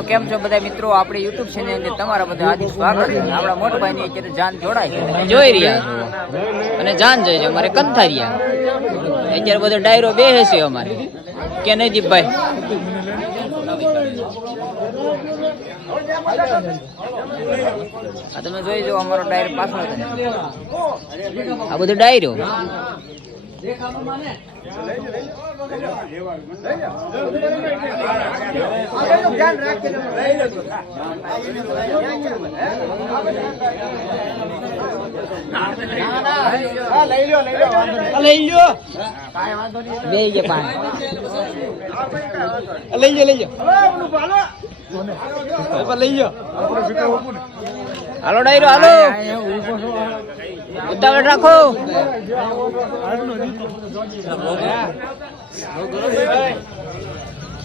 તો કેમ છો બધા મિત્રો, આપણી યુટ્યુબ ચેનલ ની તમારા બધા હાર્દિક સ્વાગત છે। આપણા મોટા ભાઈ ની અત્યારે જાન જોડાય છે, તમે જોઈ રહ્યા છો, અને જાન જાય છે અમારે કંથારિયા। અત્યારે બધો ડાયરો બેસે છે અમારે, કે નહીં દીપભાઈ? આ તમે જોઈ જો અમારો ડાયરો પાછળ છે, આ બધો ડાયરો હાલો ડાયરો હાલો, ઉતાવળ રાખો।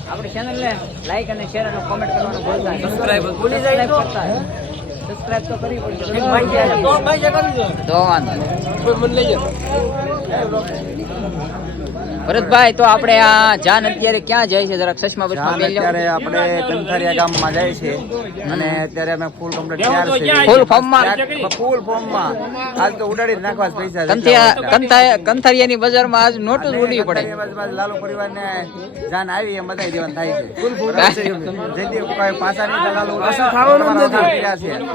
આપણી ચેનલ ને લાઈક અને શેર અને કોમેન્ટ કરવાનું ભૂલતા નહીં। સબસ્ક્રાઇબ તો કરવી પડશે તો વાંધો નહીં। ભરતભાઈ, તો આપણે આ જાન અત્યારે ક્યાં જાય છે? જરાક ચશ્મા બચમાં પહેરી લો। અત્યારે આપણે કંથારિયા ગામમાં જાય છે અને અત્યારે અમે ફૂલ કમ્પ્લીટ તૈયાર છે, ફૂલ ફોર્મમાં આજ તો ઉડાડી જ નાખવા જ પૈસા કંથારિયાની બજારમાં આજ નોટું જ ઉડવી પડે। લાલુ પરિવારને જાન આવી એમ બતાવી દેવાનું થાય છે। જેથી કોઈ પાછા નહીં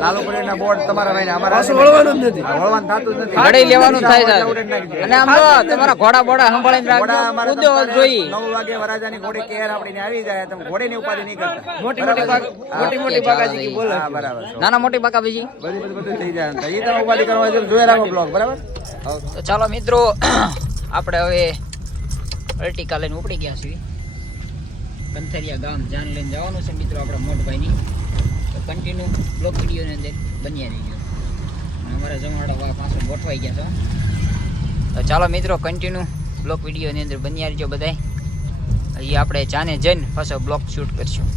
લાલુ પરિવારના બોર્ડ તમારા ભાઈને અમારા વળવાનું થતું જ નથી, ઘડી લેવાનું થાય છે। અને આમ તો તમારા ઘોડા બોડા સંભાળીને રાખજો, કૂદો જોઈ 9 વાગે વરાજાની ઘોડી કેર આપડીને આવી જાય, તમે ઘોડીની ઉપાધિ નહીં કરતા। મોટી બાકાજી કી બોલે, બરાબર, નાના મોટી બાકાજી બધું થઈ જાય, એ તમે ઉપાધિ કરવા હોય તો જોઈ રાખો બ્લોગ, બરાબર? તો ચાલો મિત્રો, આપણે હવે અલ્ટિકા લઈને ઉપડી ગયા છીએ, કંથારિયા ગામ જાન લઈને જવાનું છે મિત્રો આપણા મોટભાઈની। તો કન્ટિન્યુ બ્લોગ વિડીયોની અંદર બન્યા રહીજો, અમારા જમાડા પાછળ ગોઠવાઈ ગયા છે। તો ચાલો મિત્રો, કન્ટિન્યુ બ્લોગ વિડીયોની અંદર બન્યા રહીજો બધાય। અહીં આપણે જાને જઈને પાછો બ્લોગ શૂટ કરશું।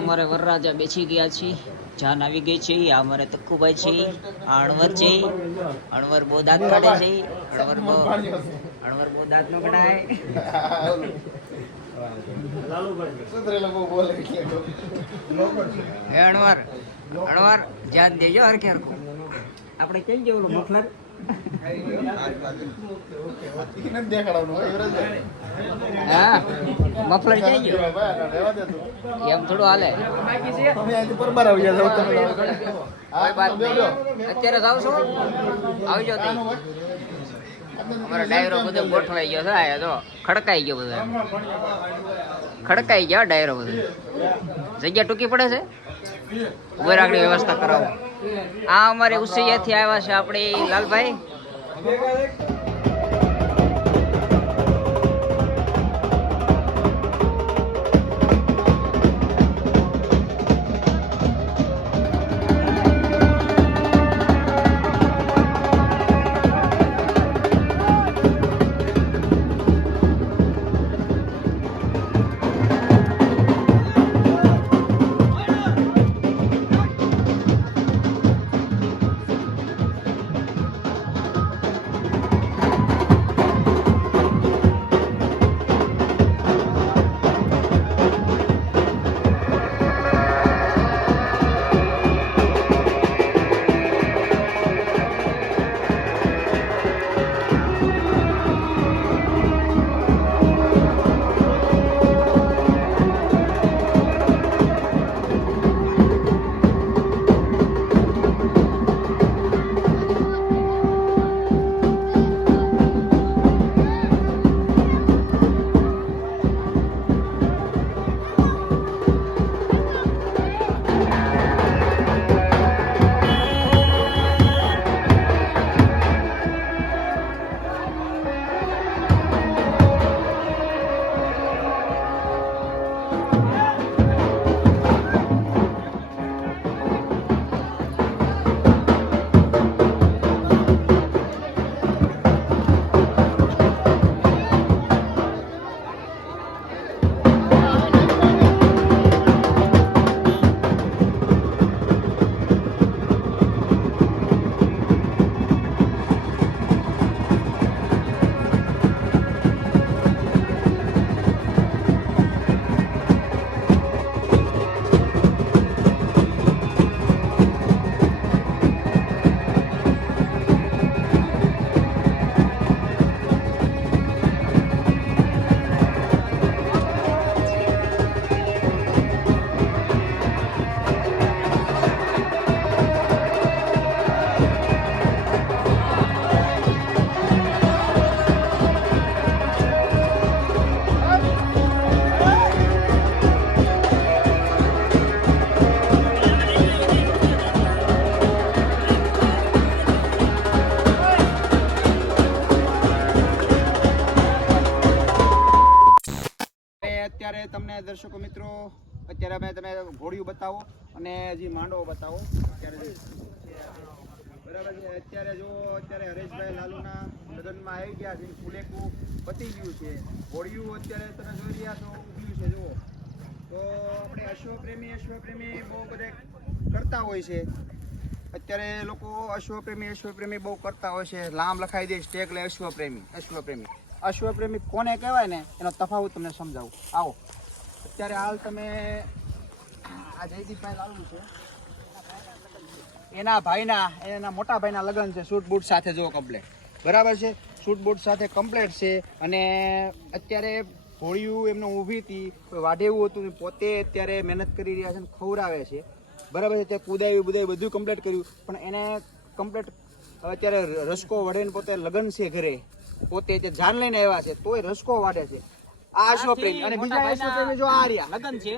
અમારે વરરાજા બેસી ગયા છીએ, જાન આવી ગઈ છે। આ અમારે તક્કુભાઈ છે, આ અણવર છે, અણવર બહુ દાંત કાઢે છે, અણવર બહુ દાંત નો કઢાય। હે અણવર, જાન દેજો હરખે હરખું। આપણે કેમ જેવું મફલર હા મફલર ક્યાં ગયો? એમ થોડું હાલે, અત્યારે જાવ છો, આવી જાવ। અમારો ડાયરો બધો ગોઠવાઈ ગયો છે, તો ખડકાઈ ગયો, બધા ખડકાઈ ગયા ડાયરો બધો। જગ્યા ટૂંકી પડે છે, ઉભર આગળ વ્યવસ્થા કરાવો। આ અમારે ઉસૈયાથી આવ્યા છે આપણે લાલભાઈ। અત્યારે તમને દર્શકો મિત્રો અત્યારે અમે તમે ઘોડિયું બતાવો અને હજી માંડવો બતાવો અત્યારે બરાબર છે. અત્યારે જો અત્યારે હરેશભાઈ લાલુના લગ્નમાં આવી ગયા છે, ફુલેકું પતી ગયું છે, ઘોડિયું અત્યારે તમે જોઈ રહ્યા છો ઉભ્યું છે. જુઓ તો આપણે અશ્વપ્રેમી બહુ બધા કરતા હોય છે. અત્યારે લોકો અશ્વપ્રેમી બહુ કરતા હોય છે. નામ લખાઈ દે સ્ટેક લે અશ્વપ્રેમી કોને કહેવાય ને એનો તફાવત તમને સમજાવું. આવો અત્યારે હાલ તમે આ જયદીપભાઈ લાલુ છે, એના મોટા ભાઈના લગ્ન છે, શૂટ બૂટ સાથે જો કમ્પ્લેટ બરાબર છે, શૂટ બૂટ સાથે કમ્પ્લેટ છે. અને અત્યારે ઘોડિયું એમને ઊભી હતી, કોઈ વાઢે એવું હતું, પોતે અત્યારે મહેનત કરી રહ્યા છે અને ખવડાવે છે બરાબર છે. તે કુદાયું બધું કમ્પ્લીટ કર્યું, પણ એને કમ્પ્લીટ અત્યારે રસકો વઢીને પોતે લગ્ન છે ઘરે, પોતે જાન લઈને આવ્યા છે તોય રસકો વાઢે છે. આ અશ્વપ્રેમી અને બીજા અશ્વપ્રેમી જો આ રહ્યા લગન છે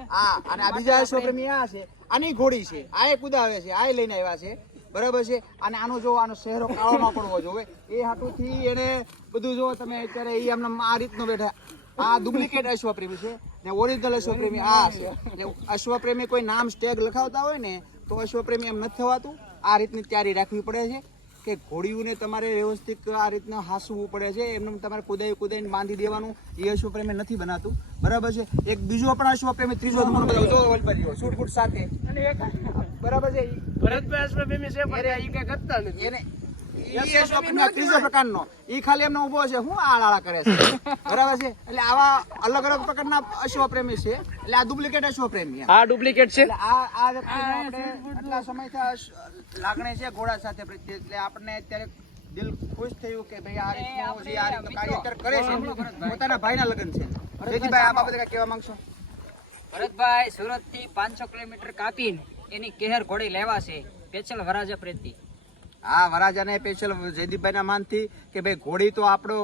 અને આ બીજા અશ્વપ્રેમી આ છે, આની ઘોડી છે, આ કુદાવે છે, આ લઈને આવ્યા છે બરાબર છે. અને આનો ચહેરો કાળો ન પડવો જોવે એ હાટુથી એને બધું જો તમે અત્યારે એ એમને આ રીતનો બેઠા. આ ડુપ્લિકેટ અશ્વપ્રેમી છે ને ઓરિજિનલ અશ્વપ્રેમી આ છે. અશ્વપ્રેમી કોઈ નામ સ્ટેગ લખાવતા હોય ને તો અશ્વપ્રેમી એમ નથી થવાતું. આ રીતની તૈયારી રાખવી પડે છે કે ઘોડિયુંને તમારે વ્યવસ્થિત આ રીતના હાંસવું પડે છે. એમને તમારે કુદાઈને બાંધી દેવાનું, એ અશ્વપ્રેમી નથી બનાતું બરાબર છે. એક બીજો પણ અશ્વપ્રેમી, ત્રીજો શૂટ બૂટ સાથે બરાબર છે. ભરતભાઈ અશ્વપ્રેમી છે પણ એ કઈ કરતા નથી. એને ત્રીજો પ્રકારનો ઈ ખાલી એમનો ઉભો છે, હું આળાળા કરે છે બરાબર છે. એટલે આવા અલગ અલગ પ્રકારના અશ્વપ્રેમી છે. એટલે આ ડુપ્લિકેટ અશ્વપ્રેમી. આ ડુપ્લિકેટ છે. એટલે આ વ્યક્તિને આપણે આટલા સમયથી લાગણી છે ઘોડા સાથે પ્રત્યે, એટલે આપણને અત્યારે દિલ ખુશ થયું કે ભાઈ આ રીતનું કાર્ય અત્યારે કરે છે. પોતાના ભાઈના લગ્ન છે. જેજીભાઈ આ બાબતે કઈ કહેવા માંગશો? ભરતભાઈ સુરત થી 500 કિલોમીટર કાપીને એની કેહર ઘોડી લેવા છે પેચલ વરાજા પ્રેતી. હા, વરાજાને સ્પેશિયલ જયદીપભાઈના માનથી કે ભાઈ ઘોડી તો આપણો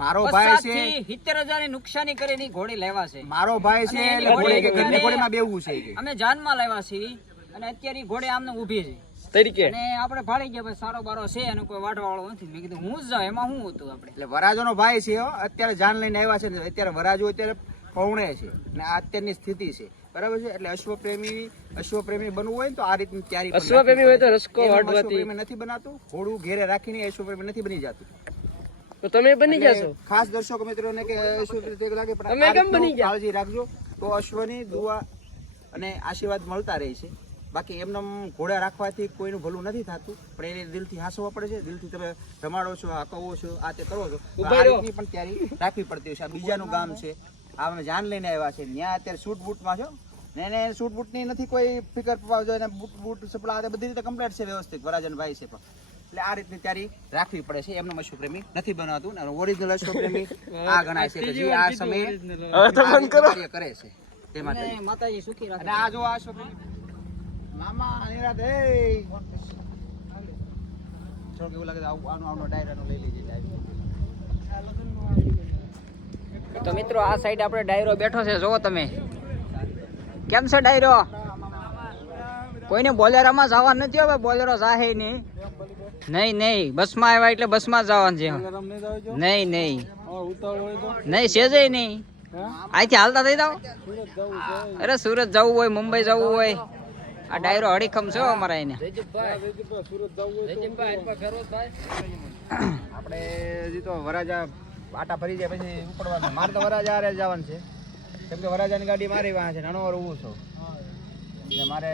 મારો ભાઈ છે, 70,000 ની નુકસાની કરીને ઘોડી લેવા છે. મારો ભાઈ છે એટલે ઘોડી કે ઘરની ઘોડીમાં બેવું છે કે અમે જાનમાં લેવા છીએ અને અત્યારે ઘોડી આમને ઊભી છે તરીકે અને આપણે ભાળી ગયા ભાઈ સારો બારો છે અને કોઈ વાઢવાળો નથી. મેં કીધું હું જ જાઉં, એમાં શું હતું આપણે. એટલે વરાજોનો ભાઈ છે હો. અત્યારે જાન લઈને આવ્યા છે ને અત્યારે વરાજો અત્યારે પૌણે છે અને આ અત્યારની સ્થિતિ છે બરાબર છે. એટલે અશ્વપ્રેમી બનવું હોય ને તો આ રીતની તૈયારી પણ અશ્વપ્રેમી હોય તો રસકો એમ વાઢવાથી અશ્વપ્રેમી નથી બનાતું. ઘોડું ઘેરે રાખીને અશ્વપ્રેમી નથી બની જતું. તો તમે બની ગયા છો. એટલે ખાસ દર્શકો મિત્રોને કે અશ્વપ્રેમી લાગે પણ તમે આ કેમ બની રીતનું ગયા? કાળજી રાખજો તો અશ્વની દુઆ અને આશીર્વાદ મળતા રહે છે. બાકી એમને ઘોડા રાખવાથી કોઈનું ભલું નથી થતું, પણ એને દિલથી હાંસવા પડે છે. દિલથી તમે રમાડો છો, હાંકવો છો, આ તે કરો છો, તો આ રીતની પણ તૈયારી રાખવી પડતી હોય છે. આ બીજાનું ગામ છે, આ અમે જાન લઈને આવ્યા છે, ત્યાં અત્યારે શૂટ બૂટમાં છો ને એને શૂટ બૂટની નથી કોઈ ફિકર પવાજો, એને બૂટ સપલા આ બધી રીતે કમ્પ્લીટ છે વ્યવસ્થિત વરાજન ભાઈ છે. પણ એટલે આ રીતની તૈયારી રાખવી પડે છે. એમનો અશ્વપ્રેમી નથી બનાવતું અને ઓરિજિનલ અશ્વપ્રેમી આ ગણાય છે કે જે આ સમયે કાર્ય કરે છે. તે માટે માતાજી સુખી રાખે. અને આ જો આ અશ્વપ્રેમી મામા નિરાત હે થોડુંક એવું લાગે આનો ડાયરાનો લઈ લેજે. તો મિત્રો આ સાઈડ આપણે ડાયરો બેઠો છે, જોવો તમે કેમ છે ડાયરો. કોઈને બોલેરામાં જવાનું નથી હવે, બોલેરો જાહે નહીં. બસમાં આવ્યા એટલે બસમાં જવાનું છે. નહીં સેજે નહીં. અહીંથી હાલતા થઈ જાવ. અરે સુરત જવું હોય, મુંબઈ જવું હોય, આ ડાયરો હડીખમ છે અમારા એને. આપણે હજી તો વરાજા આટા ફરી જાય પછી ઉપડવાનું. મારે તો વરાજા હારે જવાનું છે કેમ કે વરાજાની ગાડી મારી વાં છે, નાનો વાર ઊભું છું એટલે મારે